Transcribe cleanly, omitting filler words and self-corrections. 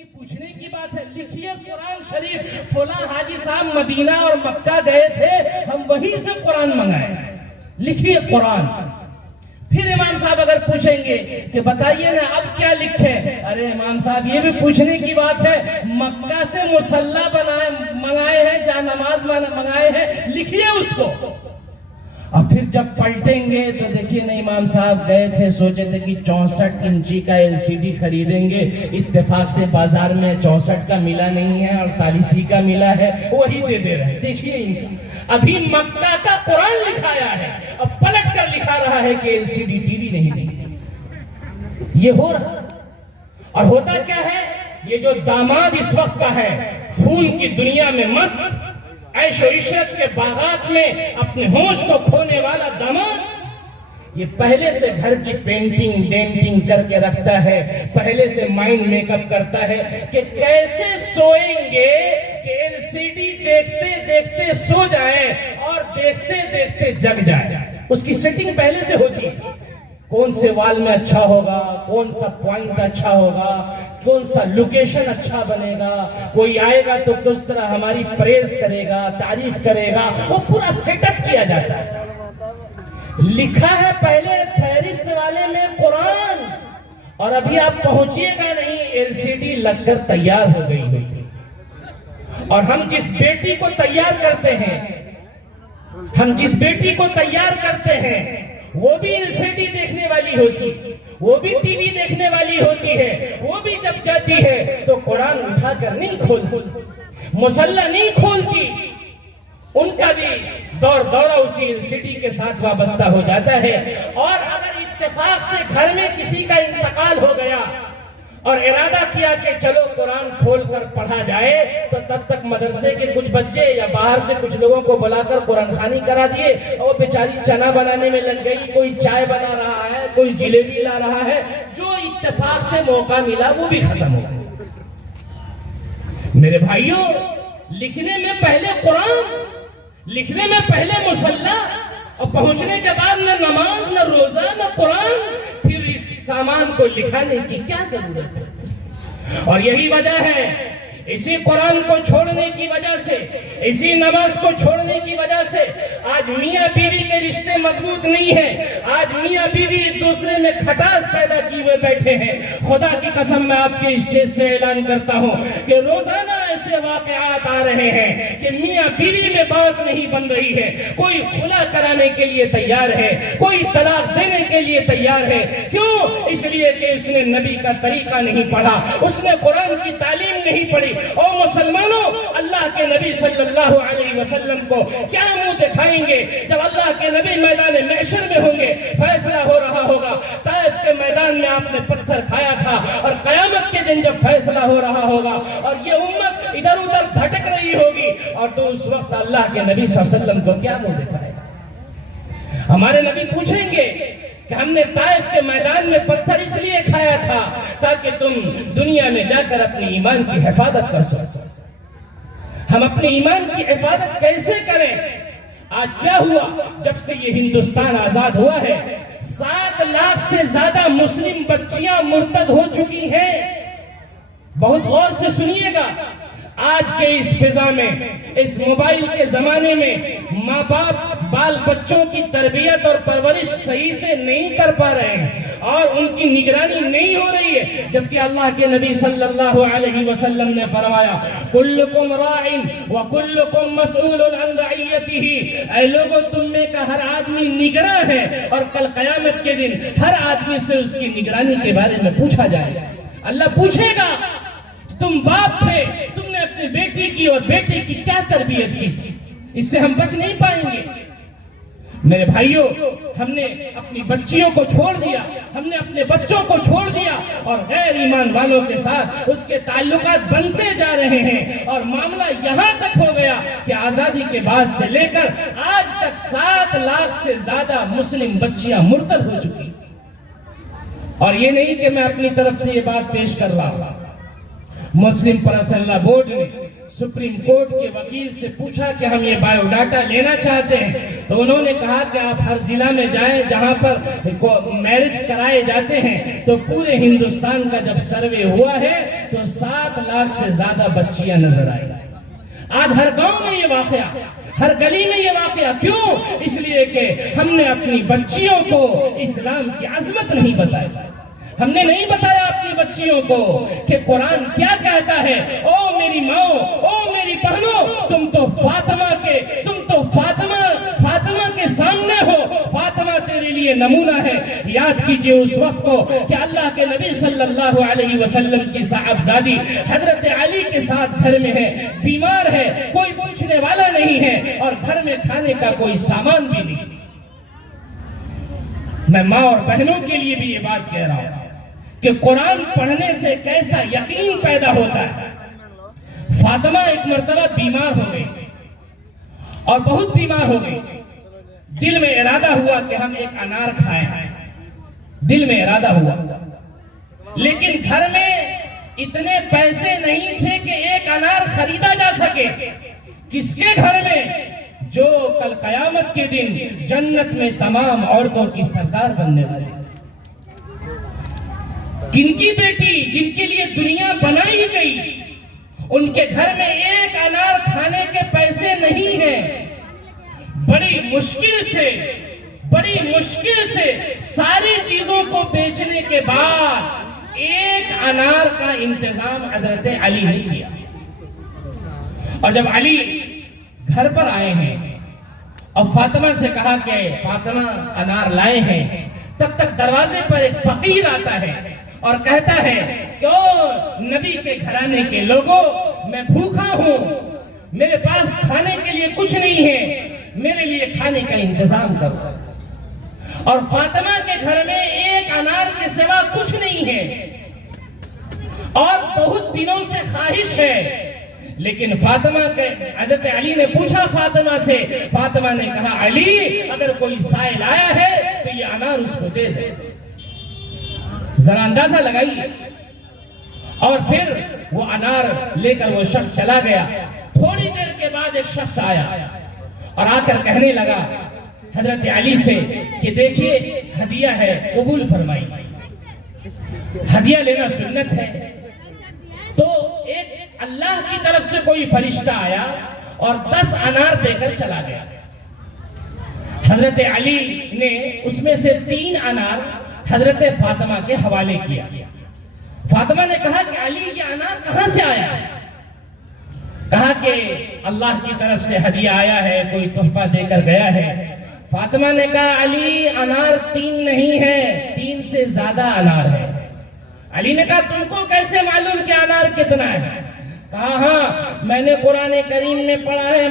کی پوچھنے کی بات ہے. لکھیے قرآن شریف فلاں حاجی صاحب مدینہ اور مکہ گئے تھے, ہم وہیں سے قرآن منگائے. لکھیے قرآن. پھر امام صاحب اگر پوچھیں گے کہ بتائیے نا اب کیا لکھیں, ارے امام صاحب یہ بھی پوچھنے کی بات ہے, مکہ سے مصلی منگائے ہیں, جہاں نماز منگائے ہیں, لکھیے اس کو. اور پھر جب پلٹیں گے تو دیکھیے نا امام صاحب گئے تھے, سوچے تھے کہ 64 انچی کا LCD خریدیں گے, اتفاق سے بازار میں 64 کا ملا نہیں ہے, 48 ہی کا ملا ہے, وہی دے دے رہے. دیکھیے ان کا ابھی مکہ کا قرآن لکھایا ہے, اب پلٹ کر لکھا رہا ہے کہ LCD ٹی وی نہیں دیں. یہ ہو رہا. اور ہوتا کیا ہے, یہ جو داماد اس وقت کا ہے, خون کی دنیا میں مست, عیش و عشرت کے باغات میں اپنے ہوش کو کھونے والا داماد, یہ پہلے سے گھر کی پینٹنگ ڈینٹنگ کر کے رکھتا ہے, پہلے سے مائنڈ میک اپ کرتا ہے کہ کیسے سوئیں گے کہ LCD دیکھتے دیکھتے سو جائے اور دیکھتے دیکھتے جگ جائے. اس کی سیٹنگ پہلے سے ہوتی ہے, کون سے وال میں اچھا ہوگا, کون سا پوائنٹ اچھا ہوگا, کون سا لوکیشن اچھا بنے گا, کوئی آئے گا تو کس طرح ہماری پریز کرے گا, تعریف کرے گا, وہ پورا سیٹ اپ کیا جاتا ہے. لکھا ہے پہلے فہرست والے میں قرآن, اور ابھی آپ پہنچیے گا نہیں, LCD لگ کر تیار ہو گئی ہوتی. اور ہم جس بیٹی کو تیار کرتے ہیں, ہم جس بیٹی کو تیار کرتے ہیں, وہ بھی LCD دیکھنے والی ہوتی, وہ بھی ٹی وی دیکھنے والی ہوتی ہے, وہ بھی جب جاتی ہے تو قرآن اٹھا کر نہیں کھولتی, مصلی نہیں کھولتی, ان کا بھی دورہ اسی LCD کے ساتھ وابستہ ہو جاتا ہے. اور اگر اتفاق سے گھر میں کسی کا انتقال ہو گیا اور ارادہ کیا کہ چلو قرآن کھول کر پڑھا جائے, تو تب تک مدرسے کے کچھ بچے یا باہر سے کچھ لوگوں کو بلا کر قرآن خوانی کرا دیے, اور بیچاری چنا بنانے میں لگ گئی, کوئی چائے بنا رہا ہے, کوئی جلیبی لا رہا ہے, جو اتفاق سے موقع ملا وہ بھی ختم ہو گیا. میرے بھائیوں, لکھنے میں پہلے قرآن, لکھنے میں پہلے مصلی, اور پہنچنے کے بعد نہ نماز نہ روزہ نہ قرآن, پھر اس سامان کو لکھانے کی کیا ضرورت ہے؟ اور یہی وجہ ہے, اسی قرآن کو چھوڑنے کی وجہ سے, اسی نماز کو چھوڑنے کی وجہ سے آج میاں بیوی کے رشتے مضبوط نہیں ہیں, آج میاں بیوی ایک دوسرے میں کھٹاس پیدا کیے ہوئے بیٹھے ہیں. خدا کی قسم میں آپ کے اسٹیج سے اعلان کرتا ہوں کہ روزانہ ایسے واقعات آ رہے ہیں کہ میاں بیوی میں بات نہیں بن رہی ہے, کوئی خلا کرانے کے لیے تیار ہے, کوئی طلاق دینے کے لیے تیار ہے. کیوں؟ اس لیے کہ اس نے نبی کا طریقہ نہیں پڑھا, اس نے قرآن کی تعلیم نہیں پڑھی. اور مسلمانوں, اللہ کے نبی صلی اللہ علیہ وسلم کو کیا منہ دکھائیں گے جب اللہ کے نبی میدان محشر میں ہوں گے, فیصلہ ہو رہا ہوگا. طائف کے میدان میں آپ نے پتھر کھایا تھا, اور قیامت کے دن جب فیصلہ ہو رہا ہوگا اور یہ امت ادھر ادھر بھٹک رہی ہوگی, اور تو اس وقت اللہ کے نبی صلی اللہ علیہ وسلم کو کیا منہ دکھائے گا؟ ہمارے نبی پوچھیں گے کہ ہم نے طائف کے میدان میں پتھر اس لیے کھایا تھا تاکہ تم دنیا میں جا کر اپنے ایمان کی حفاظت کر سکو. ہم اپنے ایمان کی حفاظت کیسے کریں؟ آج کیا ہوا؟ جب سے یہ ہندوستان آزاد ہوا ہے, 7 لاکھ سے زیادہ مسلم بچیاں مرتد ہو چکی ہیں. بہت غور سے سنیے گا, آج کے اس فضا میں, اس موبائل کے زمانے میں, ماں باپ بال بچوں کی تربیت اور پرورش صحیح سے نہیں کر پا رہے ہیں, اور ان کی نگرانی نہیں ہو رہی ہے. جبکہ اللہ کے نبی صلی اللہ علیہ وسلم نے فرمایا, کلکم راعٍ وکلکم مسئول عن رعیتہ, اے لوگوں تم میں کا ہر آدمی نگراں ہے, اور کل قیامت کے دن ہر آدمی سے اس کی نگرانی کے بارے میں پوچھا جائے گا. اللہ پوچھے گا, تم باپ تھے, تم نے اپنی بیٹی کی اور بیٹے کی کیا تربیت کی تھی؟ اس سے ہم بچ نہیں پائیں گے. میرے بھائیوں, ہم نے اپنی بچیوں کو چھوڑ دیا, ہم نے اپنے بچوں کو چھوڑ دیا, اور غیر ایمان والوں کے ساتھ اس کے تعلقات بنتے جا رہے ہیں. اور معاملہ یہاں تک ہو گیا کہ آزادی کے بعد سے لے کر آج تک 7 لاکھ سے زیادہ مسلم بچیاں مرتد ہو چکی. اور یہ نہیں کہ میں اپنی طرف سے یہ بات پیش کر رہا ہوں, مسلم پرسنل لا بورڈ نے سپریم کورٹ کے وکیل سے پوچھا کہ ہم یہ بایو ڈاٹا لینا چاہتے ہیں، تو انہوں نے کہا کہ آپ ہر ضلع میں جائیں جہاں پر میرج کرائے جاتے ہیں، تو پورے ہندوستان کا جب سروے ہوا ہے تو 7 لاکھ سے زیادہ بچیاں نظر آئی۔ آج ہر گاؤں میں یہ واقعہ، ہر گلی میں یہ واقعہ، کیوں؟ اس لیے کہ ہم نے اپنی بچیوں کو اسلام کی عظمت نہیں بتائی، ہم نے نہیں بتایا اپنی بچیوں کو کہ قرآن کیا کہتا ہے۔ او میری ماں، او میری بہنوں، تم تو فاطمہ کے سامنے ہو، فاطمہ تیرے لیے نمونہ ہے۔ یاد کیجئے اس وقت کو کہ اللہ کے نبی صلی اللہ علیہ وسلم کی صاحبزادی حضرت علی کے ساتھ گھر میں ہے، بیمار ہے، کوئی پوچھنے والا نہیں ہے اور گھر میں کھانے کا کوئی سامان بھی نہیں۔ میں ماں اور بہنوں کے لیے بھی یہ بات کہہ رہا ہوں کہ قرآن پڑھنے سے کیسا یقین پیدا ہوتا ہے۔ فاطمہ ایک مرتبہ بیمار ہو گئی اور بہت بیمار ہو گئی۔ دل میں ارادہ ہوا کہ ہم ایک انار کھائیں، دل میں ارادہ ہوا، لیکن گھر میں اتنے پیسے نہیں تھے کہ ایک انار خریدا جا سکے۔ کس کے گھر میں؟ جو کل قیامت کے دن جنت میں تمام عورتوں کی سردار بننے والے، کن کی بیٹی جن کے لیے دنیا بنائی گئی، ان کے گھر میں ایک انار کھانے کے پیسے نہیں ہیں۔ بڑی مشکل سے ساری چیزوں کو بیچنے کے بعد ایک انار کا انتظام حضرت علی نے کیا۔ اور جب علی گھر پر آئے ہیں اور فاطمہ سے کہا کہ فاطمہ انار لائے ہیں، تب تک دروازے پر ایک فقیر آتا ہے اور کہتا ہے کہ او نبی کے گھرانے کے لوگوں، میں بھوکا ہوں، میرے پاس کھانے کے لیے کچھ نہیں ہے، میرے لیے کھانے کا انتظام کرو۔ اور فاطمہ کے گھر میں ایک انار کے سوا کچھ نہیں ہے اور بہت دنوں سے خواہش ہے، لیکن فاطمہ کے حضرت علی نے پوچھا فاطمہ سے، فاطمہ نے کہا علی اگر کوئی سائل آیا ہے تو یہ انار اس کو دے دے۔ ذرا اندازہ لگائیے۔ اور پھر وہ انار لے کر وہ شخص چلا گیا۔ تھوڑی دیر کے بعد ایک شخص آیا اور آ کر کہنے لگا حضرت علی سے کہ دیکھیے ہدیہ ہے، قبول فرمائی۔ ہدیہ لینا سنت ہے۔ تو ایک اللہ کی طرف سے کوئی فرشتہ آیا اور 10 انار دے کر چلا گیا۔ حضرت علی نے اس میں سے 3 انار حضرت فاطمہ کے حوالے کیا۔ فاطمہ نے کہا کہ علی یہ انار کہاں سے آیا ہے؟ کہا کہ اللہ کی طرف سے ہدیہ آیا ہے، کوئی تحفہ دے کر گیا ہے۔ فاطمہ نے کہا علی انار 3 نہیں ہے، 3 سے زیادہ انار ہے۔ علی نے کہا تم کو کیسے معلوم کہ انار کتنا ہے؟ کہا ہاں میں نے قرآن کریم میں پڑھا ہے